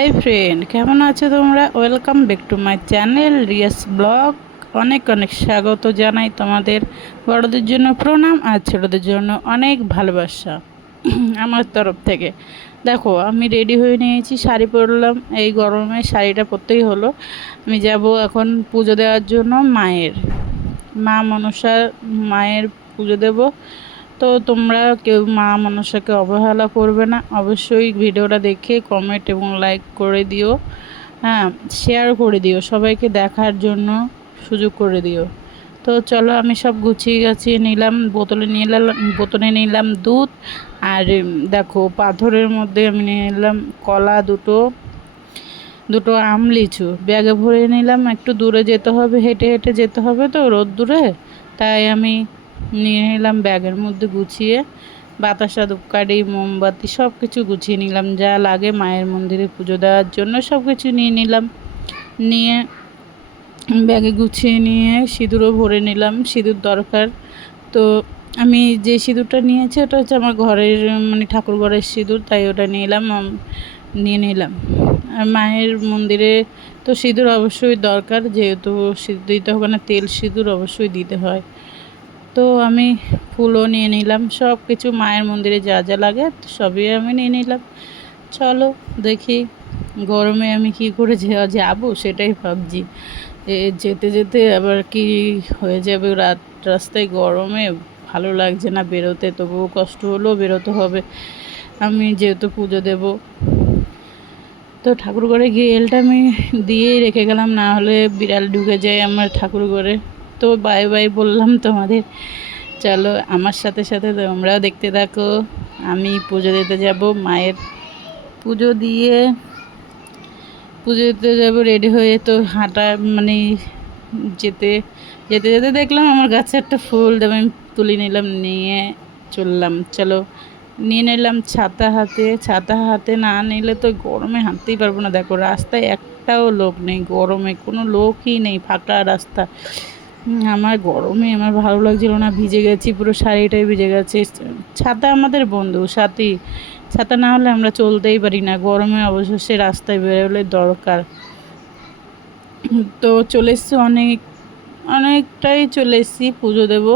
Hi friend, কেমন আছো তোমরা? Welcome back to my channel Riyas blog. অনেক অনেক স্বাগত জানাই তোমাদের বড়দের জন্য প্রণাম আর ছোটদের জন্য অনেক ভালোবাসা আমার তরফ থেকে। দেখো, আমি রেডি হয়ে নিয়েছি, শাড়ি পরলাম। এই গরমে শাড়িটা পরতেই হলো। আমি যাব এখন পুজো দেওয়ার জন্য মায়ের। মা মনসা মায়ের পুজো দেব। তো তোমরা কেউ মা মনসাকে অবহেলা করবে না। অবশ্যই ভিডিওটা দেখে কমেন্ট এবং লাইক করে দিও। হ্যাঁ শেয়ার করে দিও। সবাইকে দেখার জন্য সুযোগ করে দিও। তো চলো আমি সব গুছিয়ে গাছিয়ে নিলাম। বোতলে নিলাম বোতলে নিলাম দুধ। আর দেখো পাথরের মধ্যে আমি নিলাম কলা দুটো দুটো আম, লিচু। ব্যাগে ভরে নিলাম। একটু দূরে যেতে হবে, হেঁটে হেঁটে যেতে হবে তো রোদ দূরে তাই আমি নিয়ে নিলাম ব্যাগের মধ্যে গুছিয়ে, বাতাসা ধূপকাঠি, মোমবাতি সব কিছু গুছিয়ে নিলাম। যা লাগে মায়ের মন্দিরে পুজো দেওয়ার জন্য সব কিছু নিয়ে নিলাম। নিয়ে ব্যাগে গুছিয়ে নিয়ে সিঁদুরও ভরে নিলাম, সিঁদুর দরকার। তো আমি যে সিঁদুরটা নিয়েছি ওটা হচ্ছে আমার ঘরের মানে ঠাকুর ঘরের সিঁদুর, তাই ওটা নিলাম নিয়ে নিলাম। আর মায়ের মন্দিরে তো সিঁদুর অবশ্যই দরকার, যেহেতু সিঁদুর দিতে হবে না, তেল সিঁদুর অবশ্যই দিতে হয়। তো আমি ফুলও নিয়ে নিলাম, সব কিছু মায়ের মন্দিরে যা যা লাগে সবই আমি নিয়ে নিলাম। চলো দেখি গরমে আমি কি করে যাব সেটাই ভাবছি। যেতে যেতে আবার কি হয়ে যাবে রাত, রাস্তায় গরমে ভালো লাগছে না বেরোতে, তবুও কষ্ট হলেও বেরোতে হবে। আমি যেহেতু পুজো দেব। তো ঠাকুর ঘরে গেলটা আমি দিয়েই রেখে গেলাম, না হলে বিড়াল ঢুকে যায় আমার ঠাকুর ঘরে। তো বাই বাই বললাম তোমাদের। চলো আমার সাথে সাথে তোমরাও দেখতে থাকো। আমি পুজো দিতে যাব, মায়ের পুজো দিয়ে পুজো দিতে যাব, রেডি হয়ে তো হাঁটা মানে যেতে যেতে যেতে দেখলাম আমার গাছে একটা ফুল আমি তুলে নিলাম, নিয়ে চললাম। চলো, নিয়ে নিলাম ছাতা হাতে ছাতা হাতে না নিলে তো গরমে হাঁটতেই পারব না। দেখো, রাস্তায় একটাও লোক নেই, গরমে কোনো লোকই নেই, ফাঁকা রাস্তা। আমার গরমে আমার ভালো লাগছিল না, ভিজে গেছি, পুরো শাড়িটাই ভিজে গেছে। ছাতা আমাদের বন্ধু সাথী ছাতা না হলে আমরা চলতেই পারি না, গরমে অবশেষে রাস্তায় বেরোলে দরকার। তো চলে এসছি অনেক, অনেকটাই চলে এসেছি পুজো দেব।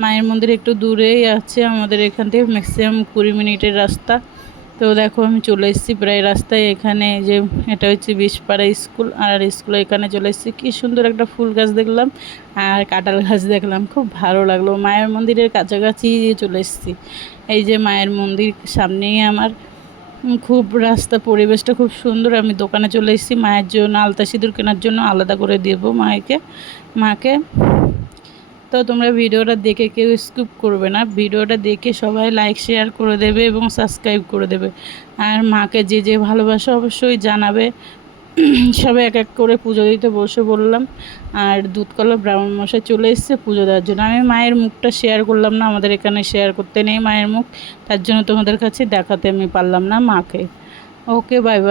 মায়ের মন্দির একটু দূরেই আছে আমাদের এখান থেকে ম্যাক্সিমাম কুড়ি মিনিটের রাস্তা। তো দেখো আমি চলে এসেছি প্রায় রাস্তায় এখানে যে এটা হচ্ছে বিষপাড়া স্কুল, আর স্কুলে এখানে চলে এসেছি। কী সুন্দর একটা ফুল গাছ দেখলাম আর কাঁঠাল গাছ দেখলাম, খুব ভালো লাগল। মায়ের মন্দিরের কাছাকাছি চলে এসেছি। এই যে মায়ের মন্দির সামনেই আমার। খুব রাস্তা, পরিবেশটা খুব সুন্দর। আমি দোকানে চলে এসেছি, মায়ের জন্য আলতা সিঁদুর কেনার জন্য আলাদা করে দেবো মাকে মাকে। তো তোমরা ভিডিওটা দেখে কেউ স্কিপ করবে না। ভিডিওটা দেখে সবাই লাইক শেয়ার করে দেবে এবং সাবস্ক্রাইব করে দেবে। আর মাকে যে যে ভালোবাসা অবশ্যই জানাবে। সবাই এক এক করে পুজো দিতে বসে বললাম। আর দুধকলা ব্রাহ্মণ মশাই চলে এসছে পুজো দেওয়ার জন্য। আমি মায়ের মুখটা শেয়ার করলাম না, আমাদের এখানে শেয়ার করতে নেই মায়ের মুখ। তার জন্য তোমাদের কাছে দেখাতে আমি পারলাম না মাকে। Okay bye bye